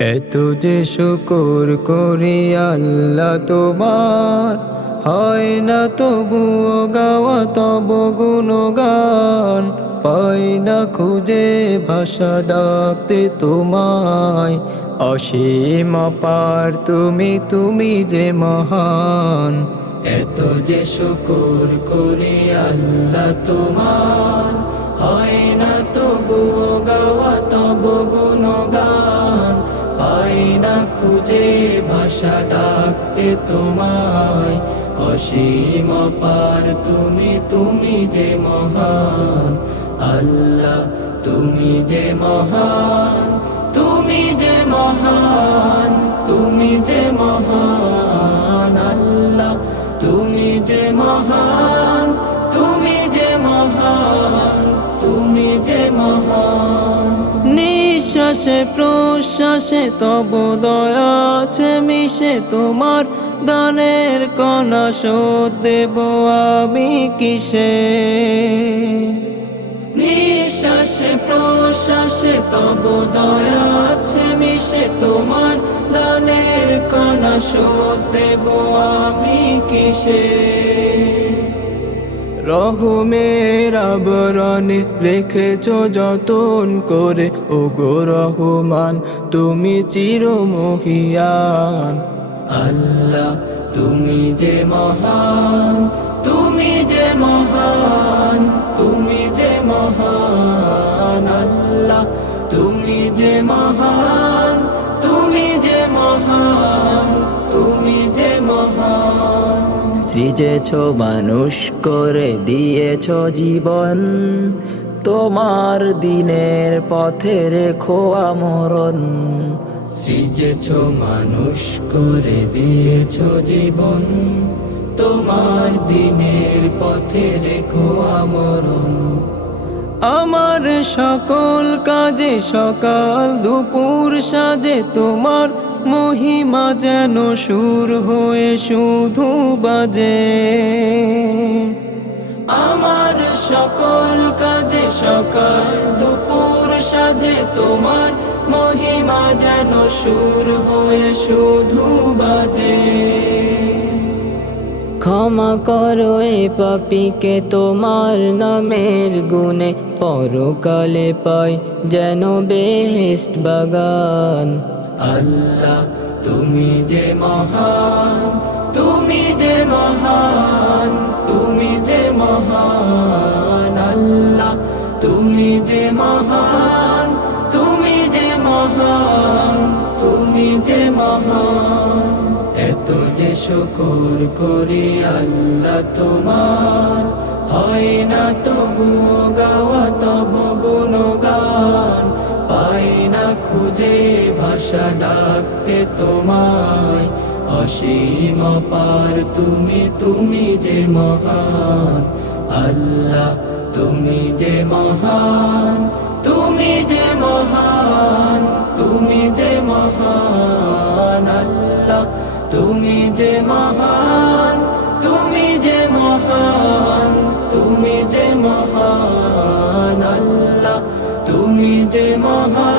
এত যে শুকর করি আল্লাহ তোমার, হয় না তবুও গাওয়া তব গুণগান, পাই না খুঁজে ভাষা ডাকতে তোমায়, অসীম পার তুমি তুমি যে মহান। এত যে শুকুর করি আল্লাহ তোমার, হয় না তবুও গাওয়া তব গুণগান ভাষা ডাকতে তোমায়, অসীম পার তুমি তুমি যে মহান। আল্লাহ, তুমি যে মহান, তুমি যে মহান, তুমি যে মহান। আল্লাহ, তুমি যে মহান। নিঃশ্বাসে প্রশ্বাসে তব দয়া আছে, মিশে তোমার দানের কণা শোধ দেব আমি কিসে? নিঃশ্বাসে, প্রশ্বাসে তব দয়া আছে, মিশে তোমার দানের কণা শোধ দেব আমি কিসে? রহমের আবরণে রেখেছ যতন করে। ও গো রহমান, তুমি চিরমহিয়ান। আল্লাহ, তুমি যে মহান, তুমি যে মহান, তুমি যে মহান। আল্লাহ, তুমি যে মহান। সৃজেছ মানুষ করে, দিয়েছ জীবন। তোমার দিনের পথে রেখো আমরণ। সৃজেছ মানুষ করে, দিয়েছ জীবন। তোমার দিনের পথে রেখো আমরণ। আমার সকল কাজে সকাল দুপুর সাজে তোমার মহিমা যেন সুর হয়ে শুধু বাজে। আমার সকল কাজে সকাল দুপুর সাজে তোমার মহিমা যেন সুর হয়ে শুধু বাজে। ক্ষমা করো এ পাপিকে তোমার নামের গুণে পরকালে পাই যেন বেহেস্ট বাগান। আল্লাহ, তুমি যে মহান, তুমি যে মহান, তুমি যে মহান আল্লাহ, তুমি যে মহান, তুমি যে মহান, তুমি যে মহান। এত যে শুকর করি আল্লাহ তোমার, হয় না তবু গাওয়া তব না খুঁজে ভাষা ডাকতে তোমায়, অসীম পার তুমি তুমি যে মহান। আল্লাহ, তুমি যে মহান, তুমি যে মহান, তুমি যে মহান। আল্লাহ, তুমি যে মহান, তুমি যে মহান, তুমি যে মহান। আল্লাহ, তুমি যে মহান।